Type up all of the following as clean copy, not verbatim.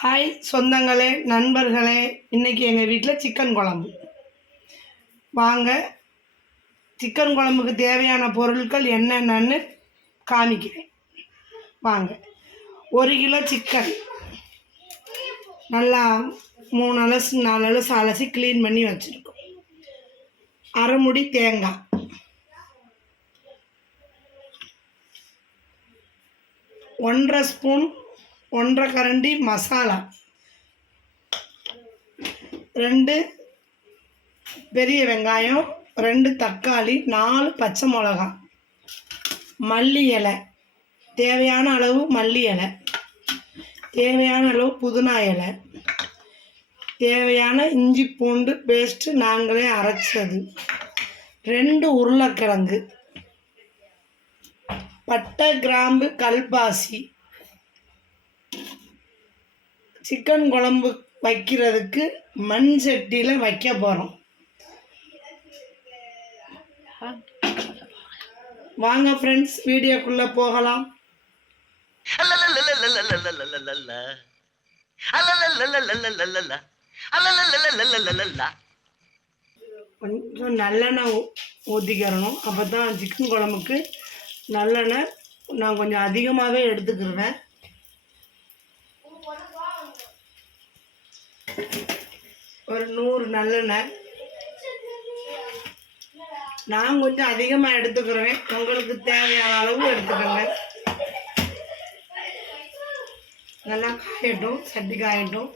Hi சொந்தங்களே, நண்பர்களே, இன்றைக்கி எங்கள் வீட்டில் சிக்கன் குழம்பு. வாங்க, சிக்கன் குழம்புக்கு தேவையான பொருட்கள் என்னென்னு காமிக்கிறேன். வாங்க. 1 கிலோ சிக்கன் நல்லா 3 அலசு 4 அலசு அலசி க்ளீன் பண்ணி வச்சுருக்கோம். அரை முடி தேங்காய், 1.5 ஸ்பூன் 1.5 கரண்டி மசாலா, 2 பெரிய வெங்காயம், 2 தக்காளி, 4 பச்சை மிளகாய், மல்லி இலை, தேவையான அளவு மல்லி இலை, தேவையான அளவு புதினா இலை, தேவையான இஞ்சி பூண்டு பேஸ்ட்டு நாங்களே அரைச்சது, 2 உருளைக்கிழங்கு, பட்டை கிராம்பு கல்பாசி. சிக்கன் குழம்பு வைக்கிறதுக்கு மண் சட்டியில் வைக்க போகிறோம். வாங்க ஃப்ரெண்ட்ஸ், வீடியோக்குள்ளே போகலாம். கொஞ்சம் நல்லெண்ணெய் ஊற்றிக்கிறணும். அப்போ தான் சிக்கன் குழம்புக்கு நல்லெண்ணெய் நான் கொஞ்சம் அதிகமாகவே எடுத்துக்கிடுவேன். ஒரு 100 நல்லெண்ணெய் நான் கொஞ்சம் அதிகமாக எடுத்துக்கிறேன். உங்களுக்கு தேவையான அளவு எடுத்துக்கோங்க. நல்லா காயட்டும், சட்டி காயட்டும்.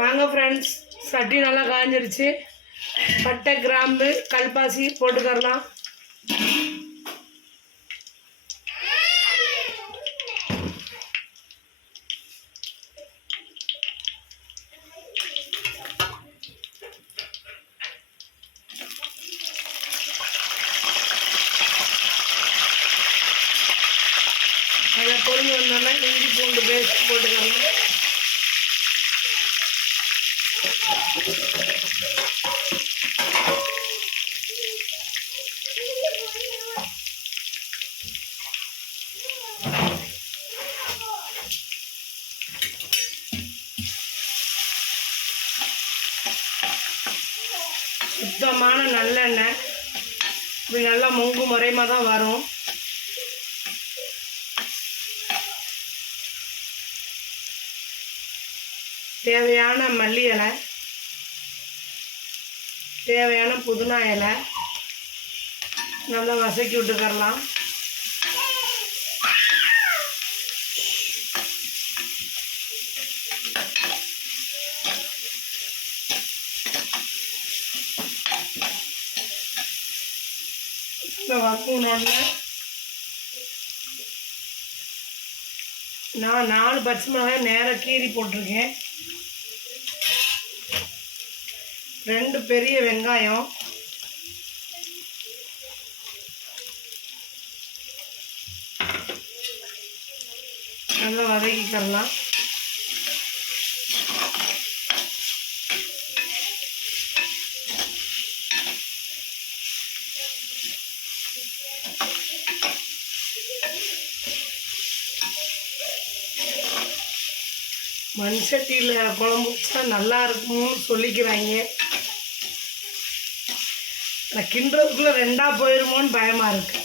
வாங்க ஃப்ரெண்ட்ஸ், சட்டி நல்லா காய்ஞ்சிருச்சு. பட்டை கிராம்பு கல்பாசி போட்டுக்கரலாம். அதை பொருள் வந்தோன்னா இஞ்சி பூண்டு பேஸ்ட் போட்டுக்கலாம். சுத்தமான நல்லெண்ணெய், இப்படி நல்லா மொங்கு முறையமாக தான் வரும். தேவையான மல்லி இலை, தேவையான புதினா இலை நல்லா வதக்கி விட்டுக்கரலாம். வதக்கினோடனே நான் 4 பச்சை மிளகாய் நேராக கீறி போட்டிருக்கேன். 2 பெரிய வெங்காயம், நல்லா வதக்கிக்கலாம். மண் சட்டியில் குழம்பு வச்சா நல்லா இருக்கும்னு சொல்லிக்கிறாங்க. நான் கிண்டுறதுக்குள்ளே 2ஆ போயிருமோன்னு பயமாக இருக்கு.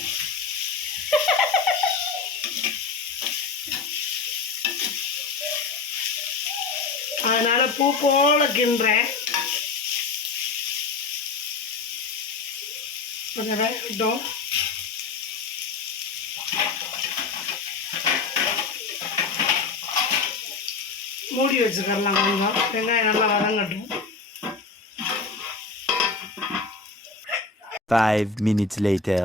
அதனால் பூ போல கிண்டுறேன். கொஞ்சம் வேகட்டும். மூடி வச்சுக்கலாம். கொஞ்சம் வெங்காயம் நல்லா வதங்கட்டும். 5 minutes later.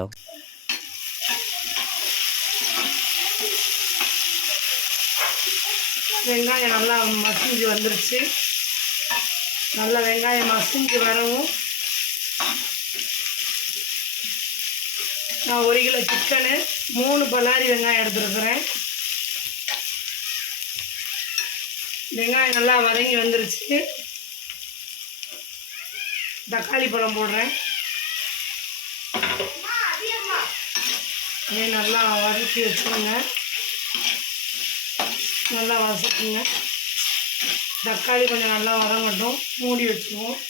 வெங்காயம் நல்லா மசிஞ்சு வந்துருச்சு. நல்லா வெங்காயம் மசிஞ்சு வரவும் நான் 1 கிலோ சிக்கனு 3 பல்லாரி வெங்காயம் எடுத்துருக்குறேன். வெங்காயம் நல்லா வதங்கி வந்துருச்சு. தக்காளி பழம் போடுறேன். இதை நல்லா வதக்கி வச்சுருங்க. நல்லா வதக்குங்க. தக்காளி கொஞ்சம் நல்லா வதங்கட்டும், மூடி வச்சுக்குவோம்.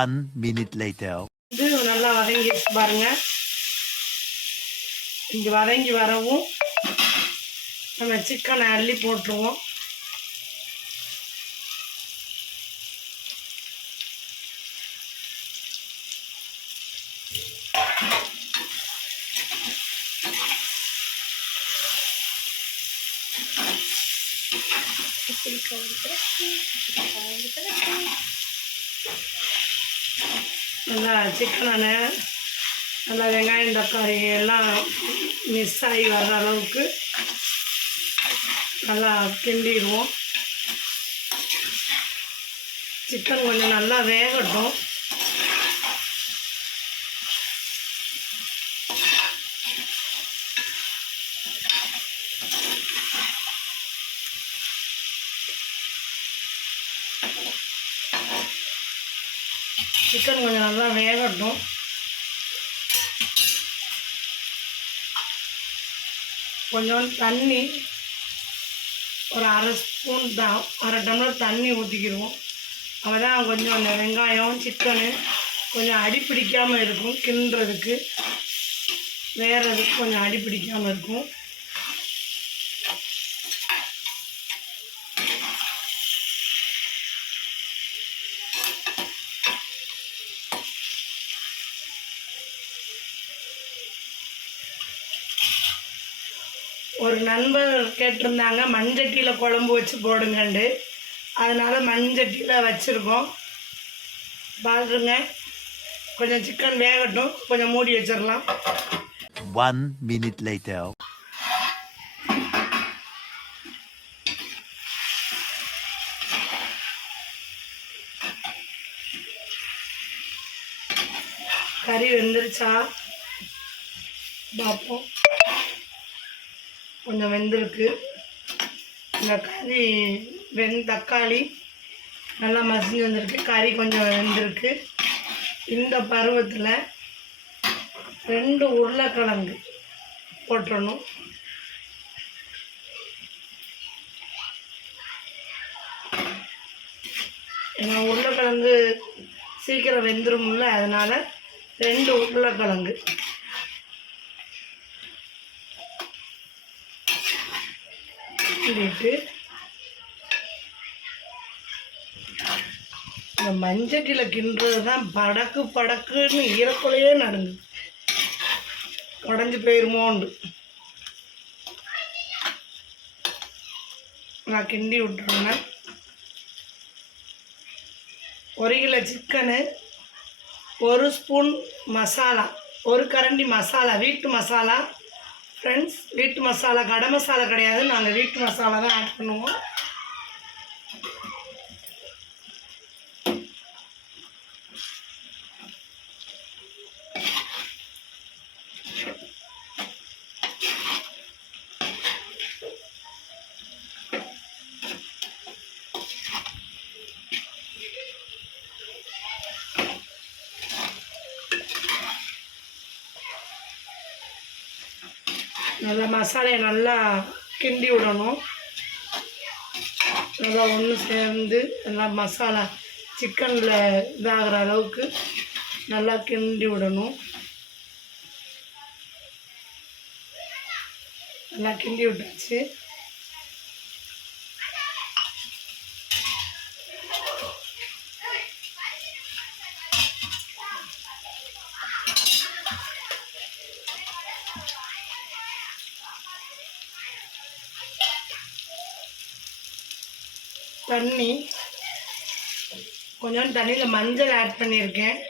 1 minute later. இது நல்லா வதங்கிடுச்சு பாருங்கள். இங்கே வதங்கி வரவும் நம்ம சிக்கனை அள்ளி போட்டுருவோம். நல்லா சிக்கனை நல்லா வெங்காயம் தக்காளி எல்லாம் மிக்ஸ் ஆகி வர்ற அளவுக்கு நல்லா கிண்டிடுவோம். சிக்கன் கொஞ்சம் நல்லா வேகட்டும். சிக்கன் கொஞ்சம் நல்லா வேகட்டும். கொஞ்சம் தண்ணி ஒரு அரை டம்ளர் தண்ணி ஊற்றிக்கிடுவோம். அப்போ தான் கொஞ்சம் அந்த வெங்காயம் சிக்கனு கொஞ்சம் அடி பிடிக்காமல் இருக்கும். கிண்டுறதுக்கு வேறதுக்கு கொஞ்சம் அடி பிடிக்காமல் இருக்கும். ஒரு நண்பர் கேட்டிருந்தாங்க மண்சட்டியில் குழம்பு வச்சு போடுங்கண்டு. அதனால் மண்சட்டியில் வச்சுருக்கோம். பாருங்க, கொஞ்சம் சிக்கன் வேகட்டும், கொஞ்சம் மூடி வச்சிடலாம். 1 minute later. கறி வெந்துருச்சா பார்ப்போம். கொஞ்சம் வெந்திருக்கு. இந்த கறி தக்காளி நல்லா மசிஞ்சு வந்திருக்கு. கறி கொஞ்சம் வெந்திருக்கு. இந்த பருவத்தில் 2 உருளைக்கிழங்கு போட்டுறணும். ஏன்னா உருளைக்கிழங்கு சீக்கிரம் வெந்துரும்ல, அதனால் 2 உருளைக்கிழங்கு கிண்டிட்டு இந்த மஞ்சட்டியில் கிண்டுறது தான் படக்குன்னு ஈரக்குலையே நடுங்கு, உடஞ்சி போயிருமோண்டு. நான் கிண்டி விட்டுருங்க. 1 கிலோ சிக்கனு, 1 ஸ்பூன் மசாலா, 1 கரண்டி மசாலா, வீட்டு மசாலா ஃப்ரெண்ட்ஸ். வீட்டு மசாலா, கடை மசாலா கிடையாது, நாங்கள் வீட்டு மசாலா தான் ஆட் பண்ணுவோம். நல்லா மசாலையை நல்லா கிண்டி விடணும். நல்லா ஒன்று சேர்ந்து நல்லா மசாலா சிக்கனில் இதாகிற அளவுக்கு நல்லா கிண்டி விடணும். நல்லா கிண்டி விட்டாச்சு. தண்ணி கொஞ்சம் தண்ணியில் மஞ்சள் ஆட் பண்ணியிருக்கேன்.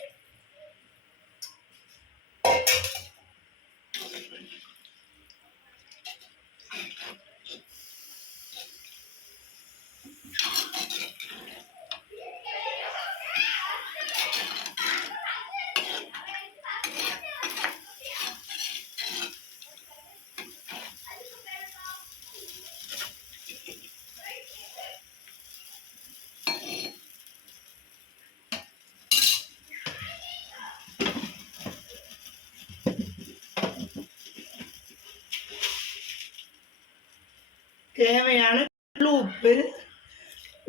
தேவையான கல் உப்பு.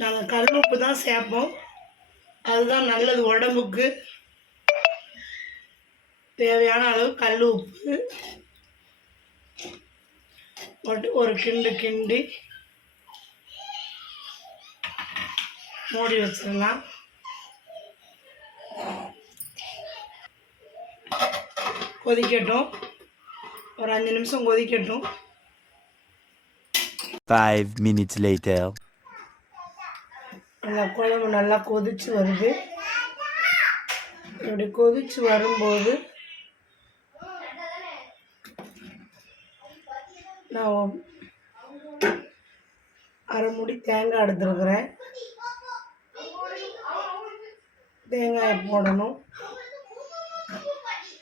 நாங்கள் கல் உப்பு தான் சேர்ப்போம், அதுதான் நல்லது உடம்புக்கு. தேவையான அளவு கல் உப்பு போட்டு ஒரு கிண்டி மூடி வச்சிடலாம். கொதிக்கட்டும், ஒரு 5 நிமிஷம் கொதிக்கட்டும். 5 minutes later. நல்லா குழம்பு நல்லா கொதிச்சு வருது. இப்படி கொதிச்சு வரும்போது நான் அரை மூடி தேங்காய் எடுத்துருக்குறேன். தேங்காயை போடணும்.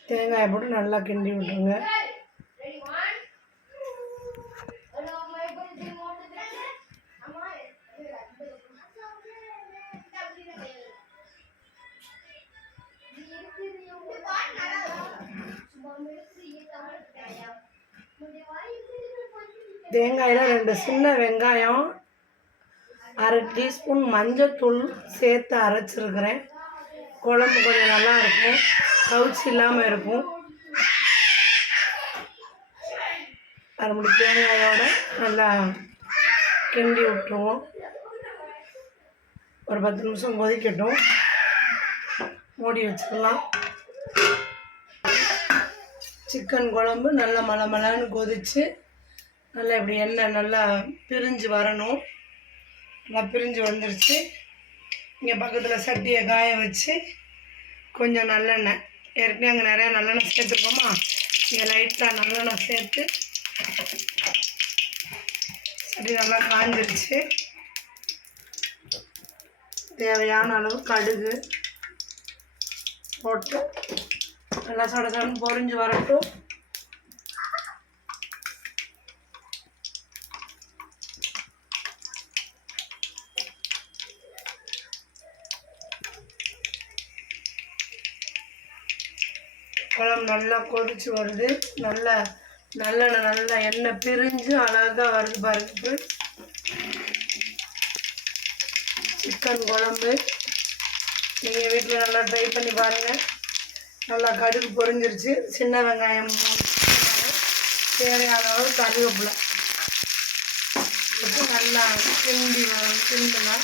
தேங்காயை போட்டு நல்லா கிண்டி விட்டுருங்க. தேங்காயில் 2 சின்ன வெங்காயம், அரை டீஸ்பூன் மஞ்சத்தூள் சேர்த்து அரைச்சிருக்கிறேன். குழம்பு கொஞ்சம் நல்லா இருக்கும், கவுச்சி இல்லாமல் இருக்கும். அரை முடி தேங்காயோட நல்லா கிண்டி விட்டுருவோம். ஒரு 10 நிமிஷம் கொதிக்கட்டும், மூடி வச்சிடலாம். சிக்கன் குழம்பு நல்லா மலமலன்னு கொதிச்சு நல்லா இப்படி எண்ணெய் நல்லா பிரிஞ்சு வரணும். நல்லா பிரிஞ்சு வந்துருச்சு. இங்கே பக்கத்தில் சட்டியை காய வச்சு கொஞ்சம் நல்லெண்ணெய், ஏற்கனவே அங்கே நிறையா நல்லெண்ணெய் சேர்த்துருக்கோமா, இங்கே லைட்டாக நல்லெண்ணெய் சேர்த்து சட்டி நல்லா காஞ்சிருச்சு. தேவையான அளவு கடுகு போட்டு நல்லா சடசடன்னு பொரிஞ்சு வரட்டும். குழம்பு நல்லா கொதிச்சு வருது. நல்லெண்ணெய் நல்லா எண்ணெய் பிரிஞ்சு அழகாக வருது பாருங்க. சிக்கன் குழம்பு நீங்கள் வீட்டில் நல்லா ட்ரை பண்ணி பாருங்கள். நல்லா கடுகு பொரிஞ்சிருச்சு. சின்ன வெங்காயம் தேவையான அளவு கருவேப்பிலை போட்டு நல்லா கிண்டுனா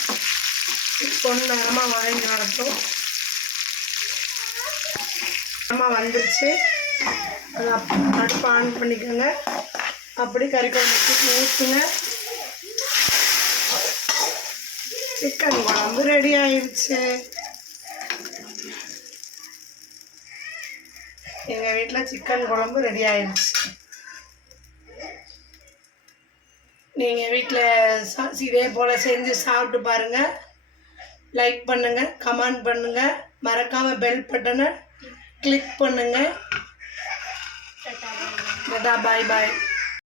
பொன்னிறமாக வதங்கி வரட்டும். வந்துருச்சு. அதை அடுப்பு ஆன் பண்ணிக்கோங்க. அப்படி கறி குழம்பு ஊற்றுங்க. சிக்கன் குழம்பு ரெடி ஆயிடுச்சு. எங்கள் வீட்டில் சிக்கன் குழம்பு ரெடி ஆயிடுச்சு. நீங்கள் வீட்டில் இதே போல் செஞ்சு சாப்பிட்டு பாருங்கள். லைக் பண்ணுங்கள், கமெண்ட் பண்ணுங்கள், மறக்காமல் பெல் பட்டனை கிளிக் பண்ணுங்கள். பாய் பாய்.